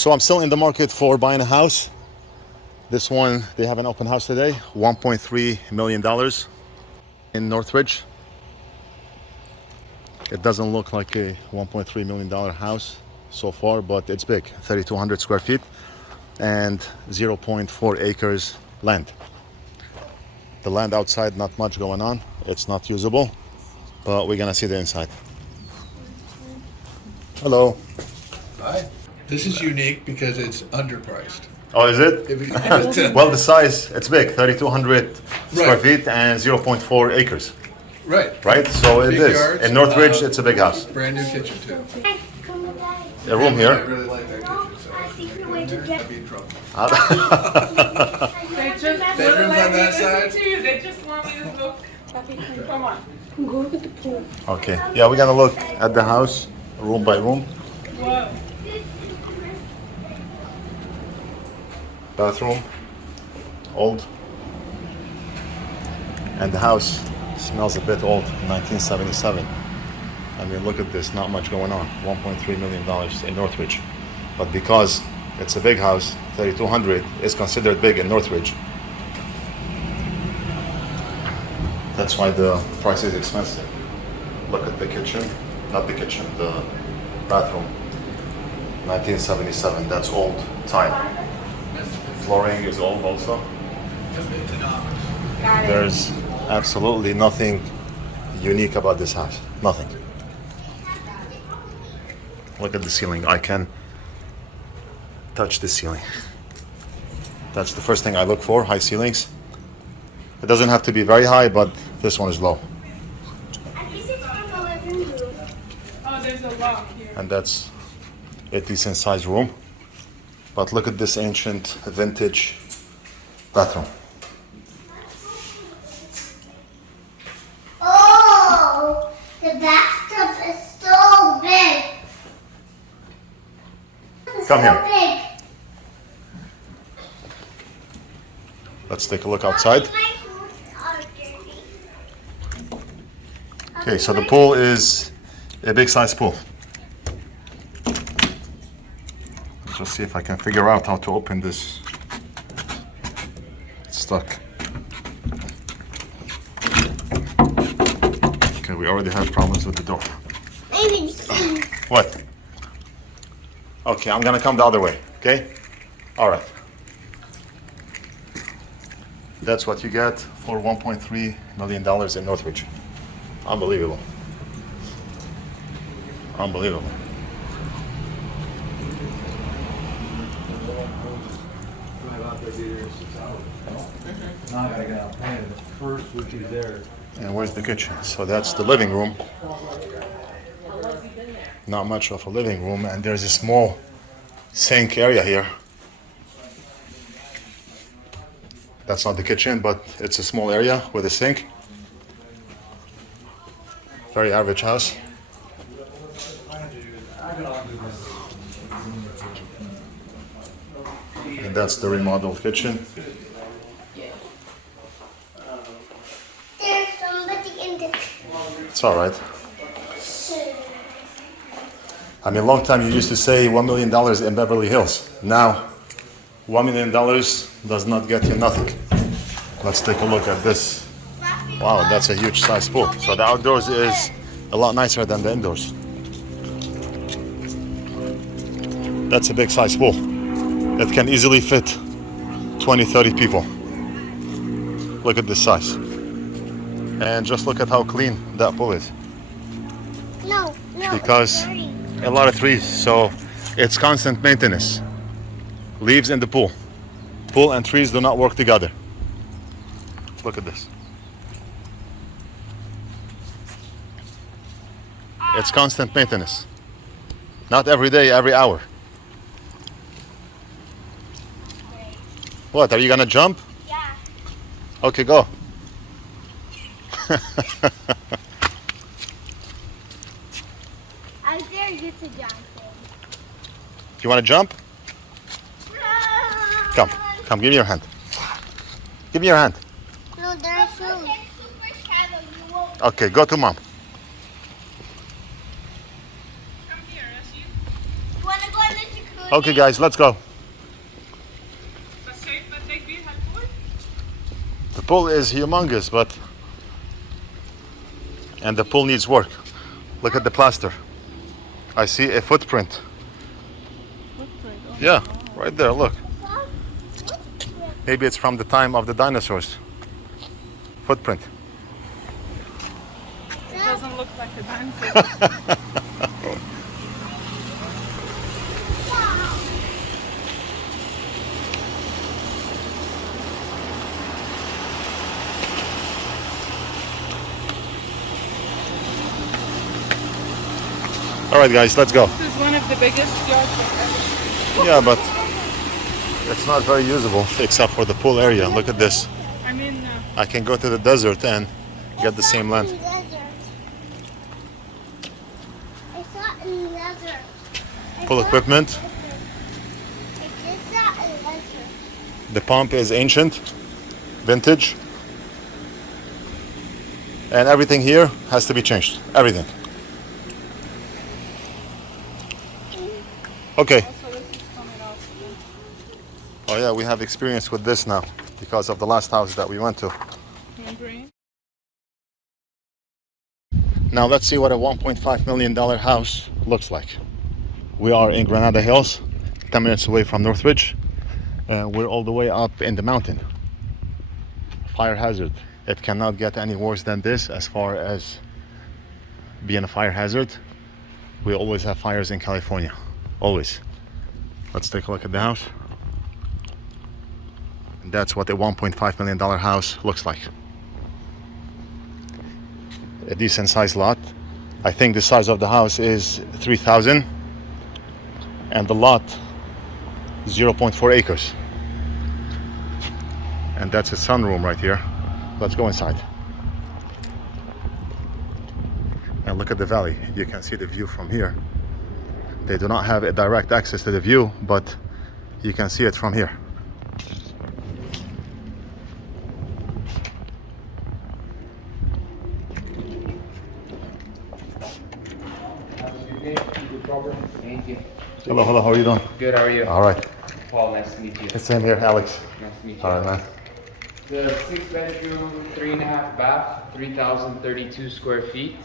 So I'm still in the market for buying a house. This one, they have an open house today, $1.3 million in Northridge. It doesn't look like a $1.3 million house so far, but it's big, 3,200 square feet and 0.4 acres land. The land outside, not much going on. It's not usable, but we're gonna see the inside. Hello. Hi. This is unique because it's underpriced. Oh, is it? Well, the size, it's big, 3,200 square Right. feet and 0.4 acres. Right. Right? So it Big is. yards, In Northridge, it's a big house. Brand new kitchen too. A room I here. really like that kitchen, so if you go in there, I'd be in trouble. They just Bedrooms on that side? too. They just want me to look. Come on. Go look at the pool. Okay. Yeah, we're gonna look at the house room by room. Whoa. Bathroom, old. And the house smells a bit old, 1977. I mean, look at this, not much going on. $1.3 million in Northridge. But because it's a big house, 3,200 is considered big in Northridge. That's why the price is expensive. Look at the kitchen, not the kitchen, the bathroom. 1977, that's old time. Flooring is old also. There's absolutely nothing unique about this house. Nothing. Look at the ceiling. I can touch the ceiling. That's the first thing I look for, high ceilings. It doesn't have to be very high, but this one is low. Oh, there's a lock here. And that's a decent sized room. But look at this ancient vintage bathroom. Oh, the bathtub is so big. It's Come so here. big. Let's take a look outside. My shoes are dirty. Okay, so the pool is a big size pool. Let's just see if I can figure out how to open this. It's stuck. Okay, we already have problems with the door. Maybe. What? Okay, I'm gonna come the other way, okay? All right. That's what you get for $1.3 million in Northridge. Unbelievable. Unbelievable. Now I gotta get out there. The first would be there. And where's the kitchen? So that's the living room. Not much of a living room, and there's a small sink area here. That's not the kitchen, but it's a small area with a sink. Very average house. And that's the remodeled kitchen. There's somebody in the. It's all right. I mean, long time you used to say $1 million in Beverly Hills. Now, $1 million does not get you nothing. Let's take a look at this. Wow, that's a huge size pool. So the outdoors is a lot nicer than the indoors. That's a big size pool. It can easily fit 20, 30 people. Look at this size. And just look at how clean that pool is. No, no. Because it's dirty. a lot of trees, so it's constant maintenance. Leaves in the pool. Pool and trees do not work together. Look at this. It's constant maintenance. Not every day, every hour. What, are you gonna jump? Yeah. Okay, go. I dare you to jump You wanna jump? Come, come, give me your hand. Give me your hand. No, there's shoes. Okay, go to mom. Come here, that's you. You wanna go in the jacuzzi? Okay, guys, let's go. The pool is humongous, but and the pool needs work. Look at the plaster. I see a footprint. Yeah, right there, look. Maybe it's from the time of the dinosaurs. Footprint. It doesn't look like a dinosaur. All right, guys, let's go. This is one of the biggest yards ever. Yeah, but it's not very usable except for the pool area. Look at this. I mean, I can go to the desert and get the same land. It's not in the desert. Pool equipment. It's not in the desert. The pump is ancient, vintage. And everything here has to be changed. Everything. Okay. also this is coming off. Oh yeah, we have experience with this now because of the last house that we went to. Membrane. Now let's see what a $1.5 million house looks like. We are in Granada Hills, 10 minutes away from Northridge. We're all the way up in the mountain. Fire hazard. It cannot get any worse than this as far as being a fire hazard. We always have fires in California. Always. Let's take a look at the house. And that's what a $1.5 million house looks like. A decent sized lot. I think the size of the house is 3,000 and the lot 0.4 acres. And that's a sunroom right here. Let's go inside. And look at the valley. You can see the view from here. They do not have a direct access to the view, but you can see it from here. Thank you. Hello, hello, how are you doing? Good, how are you? All right. Paul, nice to meet you. Same here, Alex. Nice to meet you. All right, man. The 6-bedroom, 3.5 bath, 3,032 square feet.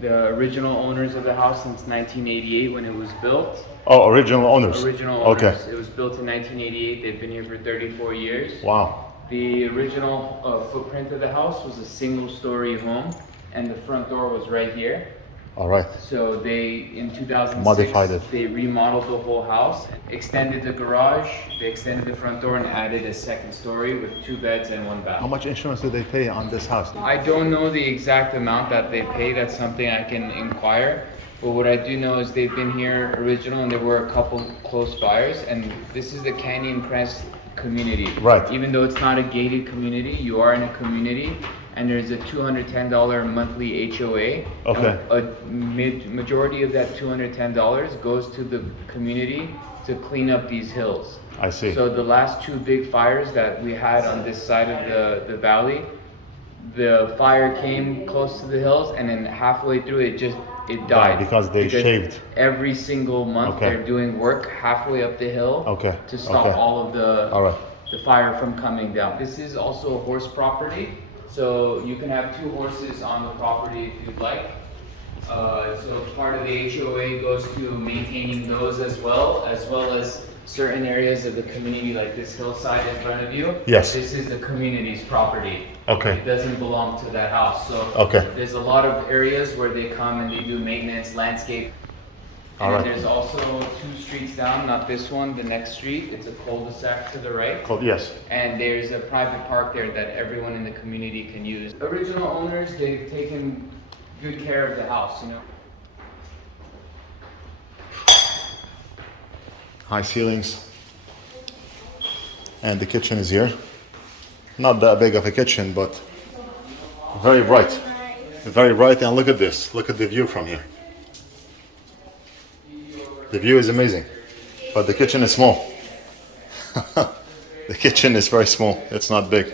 The original owners of the house since 1988 when it was built. Oh, original owners. Original owners. Okay. It was built in 1988. They've been here for 34 years. Wow. The original footprint of the house was a single-story home, and the front door was right here. All right. So they, in 2006, Modified it. they remodeled the whole house, extended the garage, they extended the front door and added a second story with 2 beds and 1 bath. How much insurance do they pay on this house? I don't know the exact amount that they pay, that's something I can inquire. But what I do know is they've been here original and there were a couple close fires, and this is the Canyon Crest community. Right. Even though it's not a gated community, you are in a community, and there's a $210 monthly HOA. Okay. Majority of that $210 goes to the community to clean up these hills. I see. So the last 2 big fires that we had on this side of the valley, the fire came close to the hills, and then halfway through it died. Because they shaved. Every single month Okay. they're doing work halfway up the hill Okay. to stop Okay. all of All right. the fire from coming down. This is also a horse property, so you can have 2 horses on the property if you'd like. So part of the HOA goes to maintaining those as well as certain areas of the community, like this hillside in front of you. Yes. This is the community's property. Okay. It doesn't belong to that house, so. Okay. There's a lot of areas where they come and they do maintenance, landscape. All And right. then there's also 2 streets down, not this one, the next street, it's a cul-de-sac to the right. Cool. Yes. And there's a private park there that everyone in the community can use. Original owners, they've taken good care of the house, you know. High ceilings. And the kitchen is here. Not that big of a kitchen, but very bright. Very bright, and look at this. Look at the view from here. The view is amazing, but the kitchen is small. The kitchen is very small. It's not big.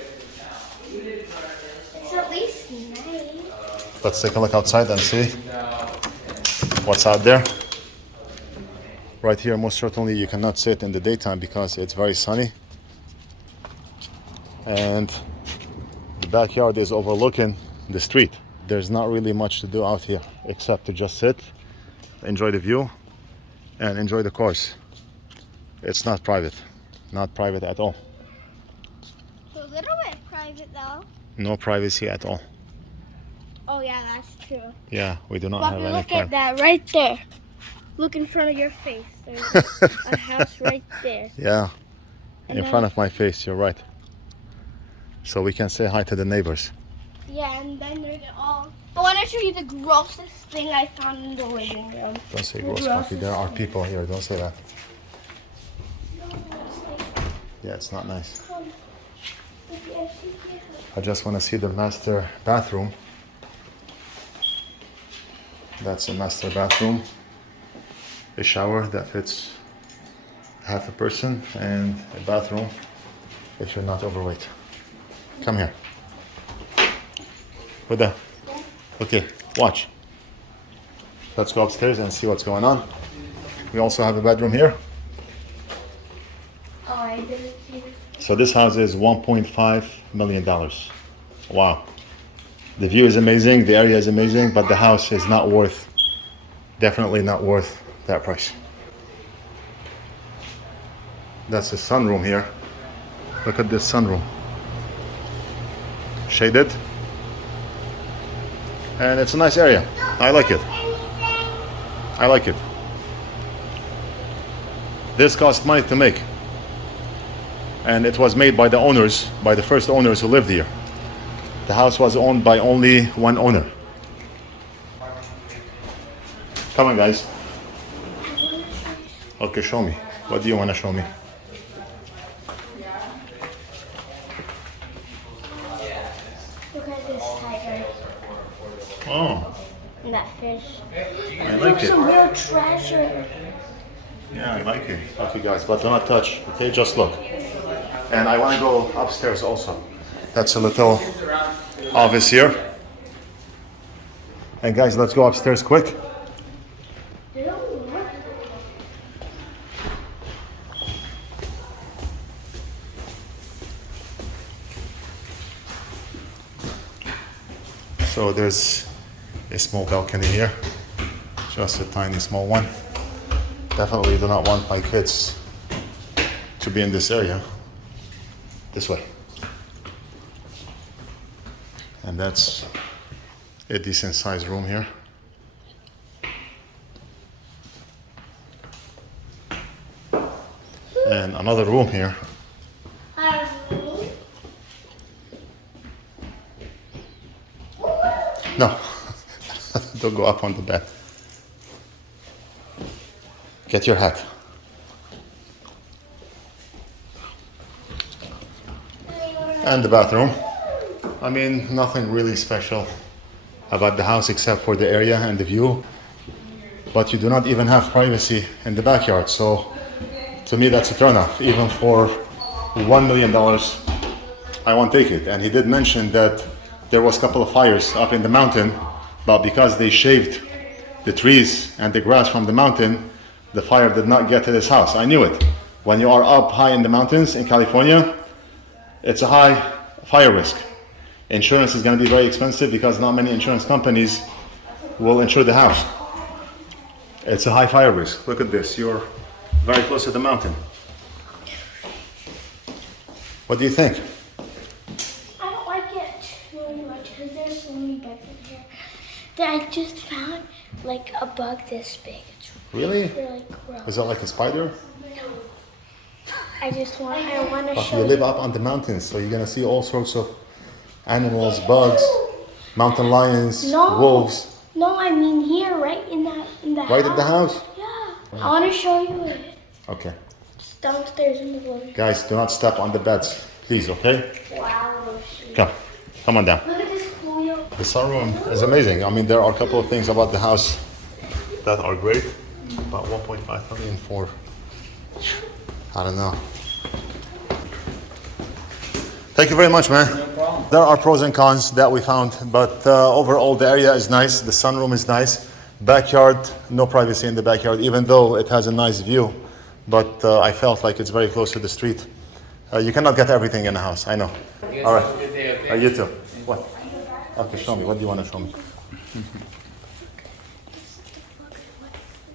It's at least nice. Let's take a look outside and see what's out there. Right here, most certainly you cannot sit in the daytime because it's very sunny. And the backyard is overlooking the street. There's not really much to do out here except to just sit, enjoy the view, and enjoy the course. It's not private at all. A little bit private though. No privacy at all. Oh yeah, that's true. Yeah, we do not have Bobby, any look privacy. at that right there. Look in front of your face. There's a house right there. Yeah, And in then- front of my face, you're right. So we can say hi to the neighbors. Yeah, and then there's all. I want to show you the grossest thing I found in the living room. Don't say gross, Poppy. There are people here. Don't say that. Yeah, it's not nice. I just want to see the master bathroom. That's a master bathroom. A shower that fits half a person and a bathroom if you're not overweight. Come here. Huda. Okay, watch. Let's go upstairs and see what's going on. We also have a bedroom here. Oh, I didn't see this. So this house is $1.5 million. Wow. The view is amazing, the area is amazing, but the house is not worth, definitely not worth that price. That's a sunroom here. Look at this sunroom. Shaded. And it's a nice area. I like it. I like it. This cost money to make. And it was made by the owners, by the first owners who lived here. The house was owned by only one owner. Come on, guys. Okay, show me. What do you want to show me? Look at this tiger Oh, and that fish. I like it. Some real treasure. Yeah, I like it. Okay, guys, but do not touch. Okay, just look. And I want to go upstairs also. That's a little office here. And guys, let's go upstairs quick. So there's a small balcony here, just a tiny small one. Definitely do not want my kids to be in this area. This way. And that's a decent sized room here. And another room here. No, don't go up on the bed. Get your hat. And the bathroom. I mean, nothing really special about the house except for the area and the view. But you do not even have privacy in the backyard. So to me, that's a turnoff. Even for $1 million, I won't take it. And he did mention that there was a couple of fires up in the mountain, but because they shaved the trees and the grass from the mountain, the fire did not get to this house. I knew it. When you are up high in the mountains in California, it's a high fire risk. Insurance is going to be very expensive because not many insurance companies will insure the house. It's a high fire risk. Look at this. You're very close to the mountain. What do you think? I don't like it too much because there's so many bugs in here that I just found like a bug this big. It's Really? really gross. Is that like a spider? I want to But show you live up on the mountains, so you're gonna see all sorts of animals, bugs, mountain lions, No. wolves. No, I mean here, right in the house. Right at the house? Yeah. I want to show you it. Okay. It's downstairs in the living. Guys, do not step on the beds, please, okay? Wow. Come on down. Look at this Julio. The sunroom is amazing. I mean, there are a couple of things about the house that are great, but 1.5 million for, I don't know. Thank you very much, man. No problem. There are pros and cons that we found, but overall the area is nice. The sunroom is nice. Backyard, no privacy in the backyard, even though it has a nice view. But I felt like it's very close to the street. You cannot get everything in the house, I know. You guys All have a right. good day, okay? You too. What? Okay, show me. What do you want to show me?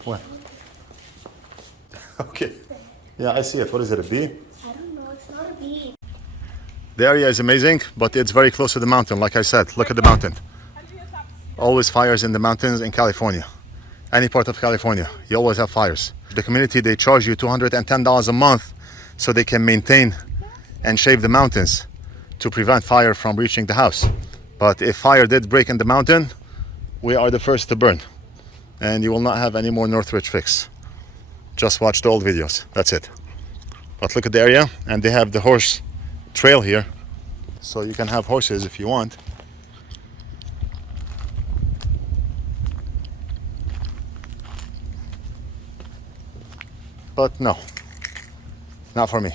What? Okay. Yeah, I see it. What is it, a bee? I don't know, it's not a bee. The area is amazing, but it's very close to the mountain. Like I said, look at the mountain. Always fires in the mountains in California. Any part of California, you always have fires. The community, they charge you $210 a month so they can maintain and shave the mountains to prevent fire from reaching the house. But if fire did break in the mountain, we are the first to burn. And you will not have any more Northridge Fix. Just watch the old videos, that's it. But look at the area, and they have the horse trail here. So you can have horses if you want. But no, not for me.